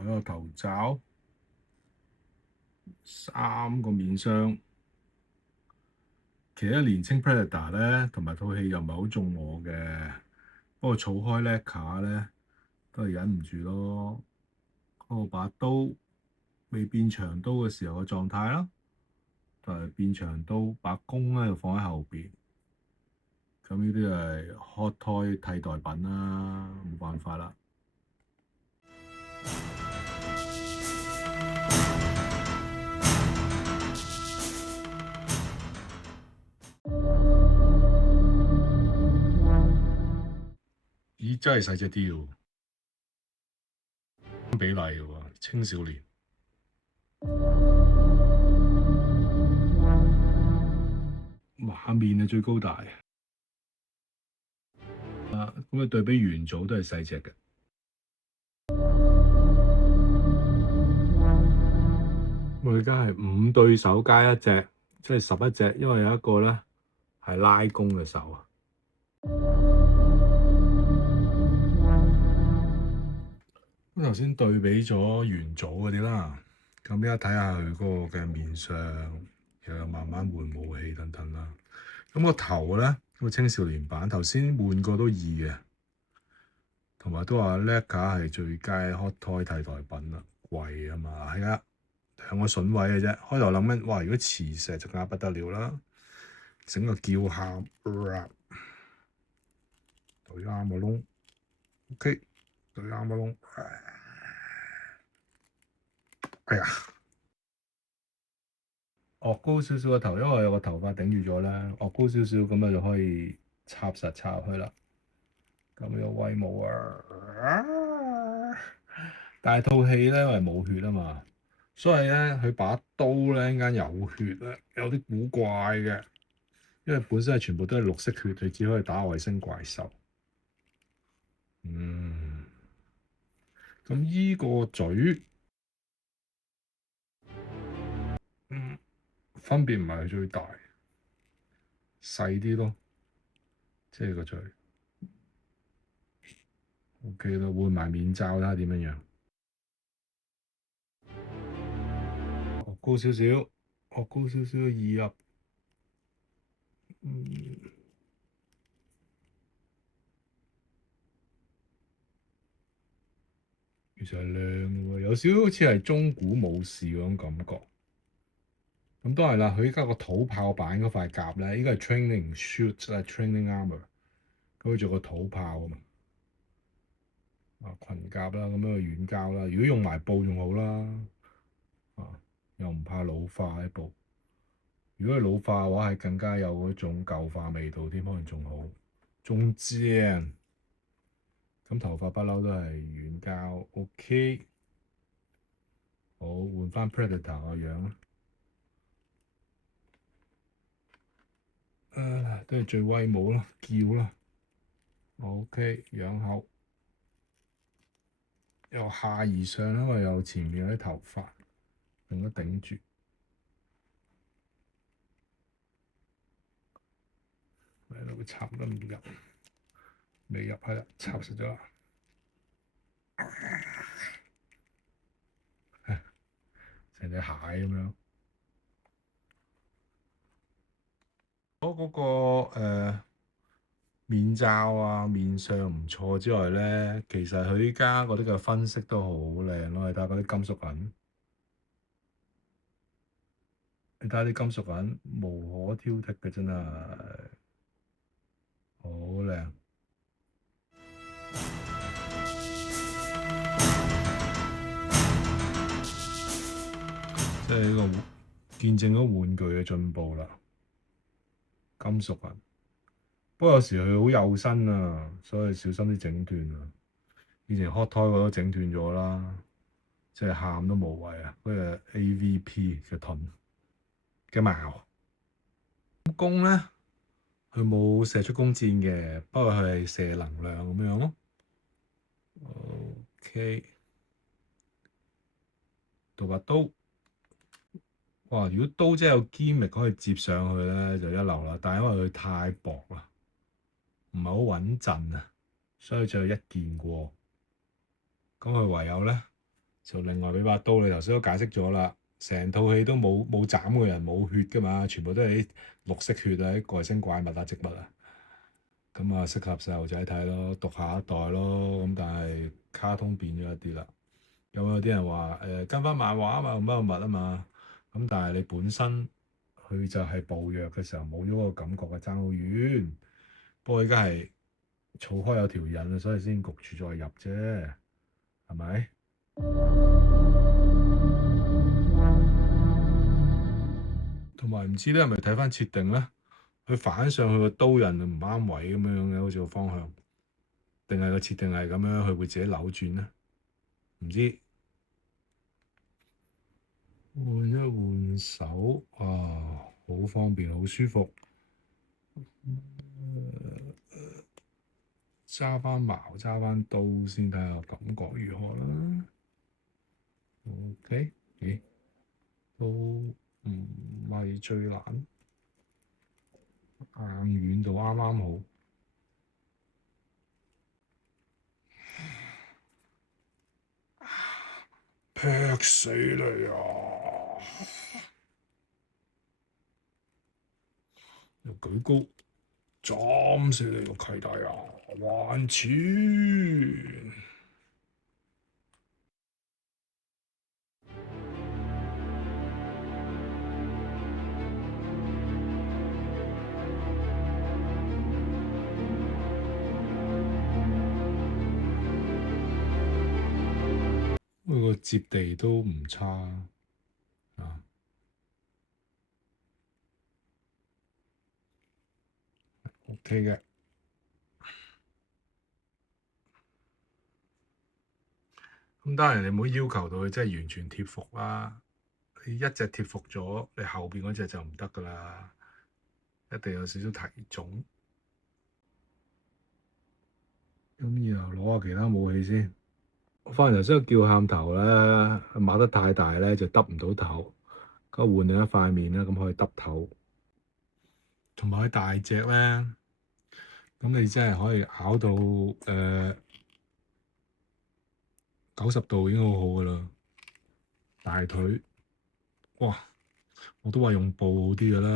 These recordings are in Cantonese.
一個頭罩，3個面霜。其實年青 Predator 咧，同埋套戲又唔係好中我嘅，不過儲開 Leica 咧都係忍唔住咯。嗰把刀未變長刀嘅時候嘅狀態啦，就係變長刀把弓咧就放喺後邊。咁呢啲係 hot toy 替代品啦，冇辦法啦。咦，真係細隻啲喎，比例嘅喎，青少年。馬面係最高大。咁啊對比元祖都係細隻嘅。我而家係5對手加一隻，即係11隻，因為有一個咧係拉弓嘅手啊。咁頭先對比咗元祖嗰啲啦，咁而家睇下佢嗰個嘅面相，又慢慢換武器等等啦。咁個頭咧，個青少年版頭先換過都易嘅，同埋都話 Leica 係最佳 hot toy 替代品啦，貴啊嘛，係啊，2個筍位嘅啫。開頭諗緊，哇！如果磁石就更加不得了啦，整個叫喊 rap， 對啱個窿 ，OK， 對啱個窿，哎呀！岳高少少個頭，因為有個頭髮頂住咗咧，岳高少少咁就可以插實插入去啦。咁有威武啊！但係套戲咧，因為冇血啊嘛，所以咧佢把刀咧間有血咧，有啲古怪嘅，因為本身係全部都係綠色血，佢只可以打外星怪獸。咁依個嘴，分別唔係最大，細啲咯，即係個嘴。OK 啦，換埋面罩睇下點樣樣。學高少少，學高少少易入。其實係靚喎，有少少好似係中古武士嗰種感覺。咁當然啦，佢依家個土炮版嗰塊甲咧，依個係 training suit 啦，training armor。咁佢做個土炮啊嘛，裙甲啦，咁樣嘅軟膠啦。如果用埋布仲好啦，又唔怕老化一部。如果佢老化嘅話，係更加有嗰種舊化味道添，可能仲好，仲正。咁頭髮不嬲都係軟膠 ，OK。好，換翻 Predator 個樣啦，都係最威武咯，叫啦。OK，仰口由下而上，因為有前面嗰啲頭髮用咗頂住。係啦，會插得唔入，未入係啦，插實咗啦。成隻蟹咁樣。嗰個面罩啊、面相唔錯之外咧，其實佢依家嗰啲嘅分析都好靚咯。你睇下嗰啲金屬銀，你睇下啲金屬銀無可挑剔嘅，真係好靚。即係呢個見證咗玩具嘅進步啦，金屬銀。不過有時佢好幼身啊，所以小心啲整斷啊。以前 hot toy 我都整斷咗啦，即係喊都無謂啊。嗰個 AVP 嘅盾嘅矛弓咧，佢冇射出弓箭嘅，不過佢係射能量咁樣咯。OK， 到把刀。哇！如果刀真係有 gimmick可以接上去咧，就一流啦。但係因為佢太薄啦，唔係好穩陣啊，所以就一件過。咁佢唯有咧就另外俾把刀，你頭先都解釋咗啦，成套戲都冇斬過人，冇血噶嘛，全部都係啲綠色血啊，啲外星怪物啊、植物啊，咁啊適合細路仔睇咯，讀下一代咯，咁但係卡通變咗一啲啦。有啲人話跟翻漫畫啊嘛，乜乜物啊嘛，咁但係你本身佢就係暴虐嘅時候冇咗個感覺嘅爭好遠。不過而家係儲開有條癮啊，所以先焗住再入啫，係咪？同埋唔知咧係咪睇翻設定咧，佢反上去個刀刃唔啱位咁樣嘅，好似個方向，定係個設定係咁樣，佢會自己扭轉咧？唔知。換一換手啊，好方便，好舒服。揸翻矛，揸翻刀先睇下感覺如何啦。OK，咦，都唔係最難，硬軟度啱啱好。劈死你啊！又舉高，斬死你個契弟啊！還錢！佢個接地都唔差啊，OK 嘅。咁當然你唔好要求到佢真係完全貼服啦。你一隻貼服咗，你後邊嗰隻就唔得噶啦，一定有少少提重。咁然後攞下其他武器先。我發現頭先個叫喊頭咧，擘得太大咧就耷唔到頭，咁換另一塊面咧，咁可以耷頭。同埋佢大隻咧，咁你真係可以咬到90度已經好好噶啦。大腿，哇！我都話用布好啲噶啦，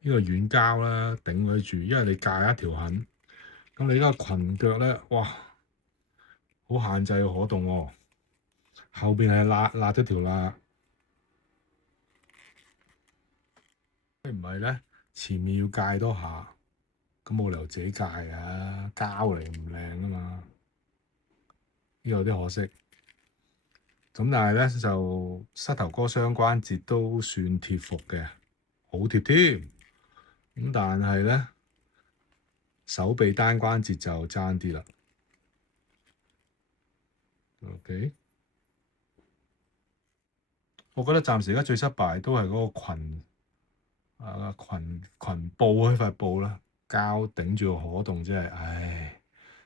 呢個軟膠啦頂佢住，因為你架一條痕，咁你而家裙腳咧，哇，好限制可動喎。後邊係揦咗條罅，唔係咧，前面要戒多下，咁冇理由自己戒啊，膠嚟唔靚啊嘛，呢個有啲可惜。咁但係咧就膝頭哥雙關節都算貼服嘅，好貼添。咁但係咧手臂單關節就爭啲啦。OK，我覺得暫時而家最失敗都係嗰個裙布嗰塊布啦，膠頂住個可動真係，唉，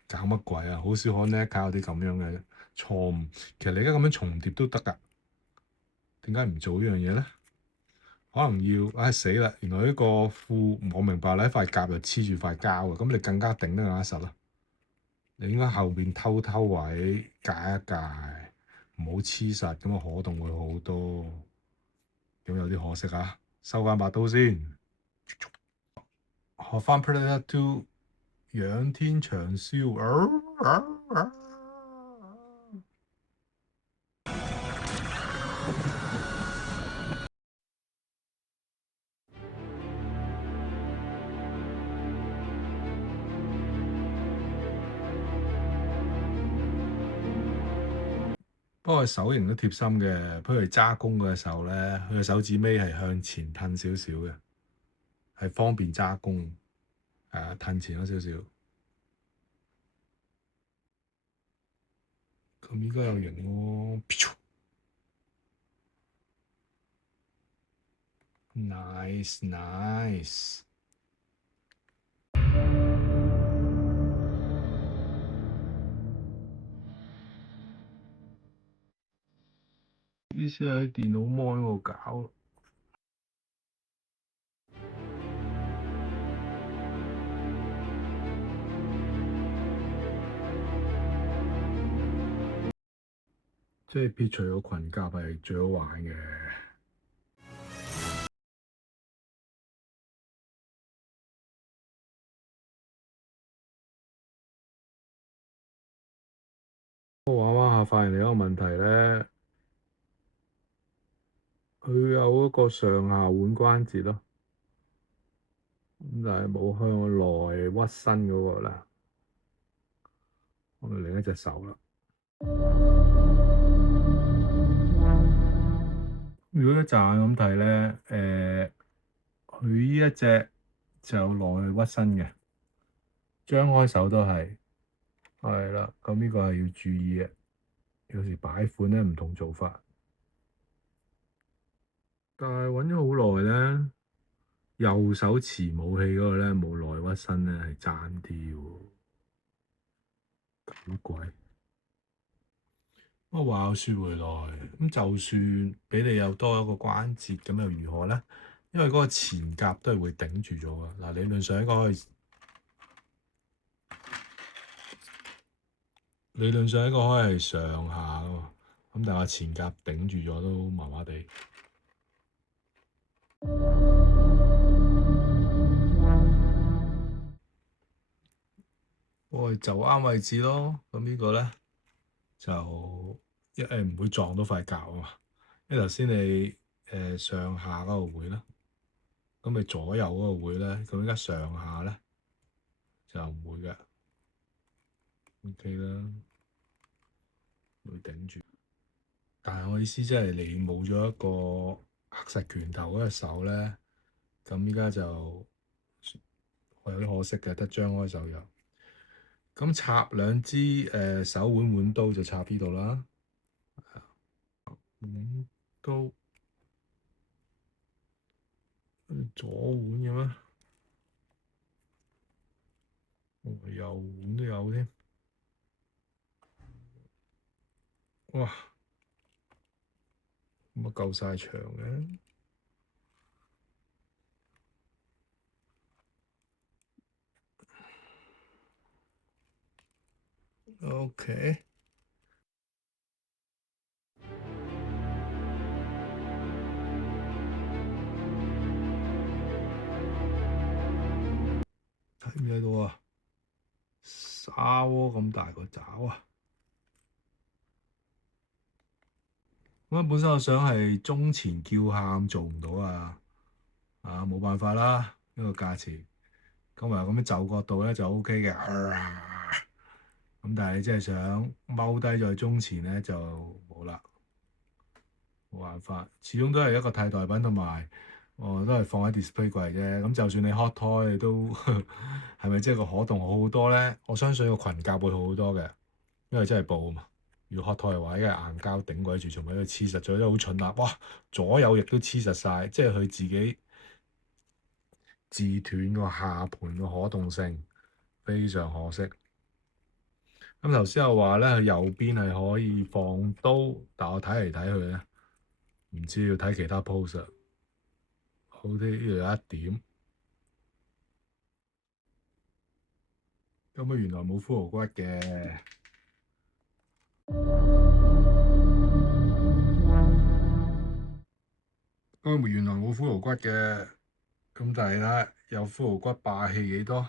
搞乜鬼啊！好少可 NECA 有啲咁樣嘅錯誤。其實你而家咁樣重疊都得㗎，點解唔做呢樣嘢咧？可能要，唉死啦！原來呢個褲我明白啦，一塊夾就黐住塊膠嘅，咁你更加頂得更加實啦。你應該後邊偷位戒一戒，唔好黐實，咁個可動會好多。咁有啲可惜啊，收翻把刀先。學翻 Predator 2，仰天長燒。不過手型都貼心嘅，譬如揸弓嘅時候咧，佢嘅手指尾係向前褪少少嘅，係方便揸弓。係啊，褪前咗少少。咁依家有型喎，nice nice。呢先喺電腦 mon 嗰度搞。即係撇除個裙甲係最好玩嘅。我玩玩下發現另一個問題咧，佢有一個上下腕關節咯，咁但係冇向內屈伸嗰個啦。我哋另一隻手啦。如果一眨眼咁睇咧，佢呢一隻就內屈伸嘅，張開手都係啦。咁呢個係要注意嘅，有時擺款咧唔同做法。但係揾咗好耐咧，右手持武器嗰個咧冇內屈伸咧係爭啲喎，好鬼。不過話又説回來，咁就算俾你又多一個關節，咁又如何咧？因為嗰個前甲都係會頂住咗㗎。嗱，理論上應該可以，理論上應該可以係上下㗎嘛。咁但係前甲頂住咗都麻麻地。我哋就啱位置咯。咁呢個咧就唔會撞到塊甲啊嘛。因為頭先你上下嗰個會啦，咁你左右嗰個會咧，咁而家上下咧就唔會嘅。OK 啦，會頂住。但係我意思即係你冇咗一個黑實拳頭嗰隻手咧，咁依家就我有啲可惜嘅，得張開手有。咁插兩支手腕刀就插呢度啦。腕刀左腕嘅咩？右腕都有添。哇！咁啊夠晒長嘅。OK。睇唔睇到啊？沙窩咁大個爪啊！咁本身我想係中前叫喊做唔到啊，冇辦法啦，呢個價錢。咁啊咁樣就角度咧就 OK 嘅，咁但係你真係想踎低在中前咧就冇啦，冇辦法，始終都係一個替代品，同埋都係放喺 display 櫃啫。咁就算你 hot toy 你都係咪即係個可動好好多咧？我相信個裙甲會好好多嘅，因為真係布啊嘛。如果 hot toy 嘅話，因為硬膠頂鬼住，仲喺度黐實咗，真係好蠢啊！哇，左右翼都黐實晒，即係佢自己自斷個下盤個可動性，非常可惜。咁頭先又話咧，佢右邊係可以放刀，但我睇嚟睇去咧，唔知要睇其他 pose。好啲呢度有一點，咁原來冇骷髏骨嘅。原來冇骷髏骨嘅，咁但係咧有骷髏骨霸氣幾多？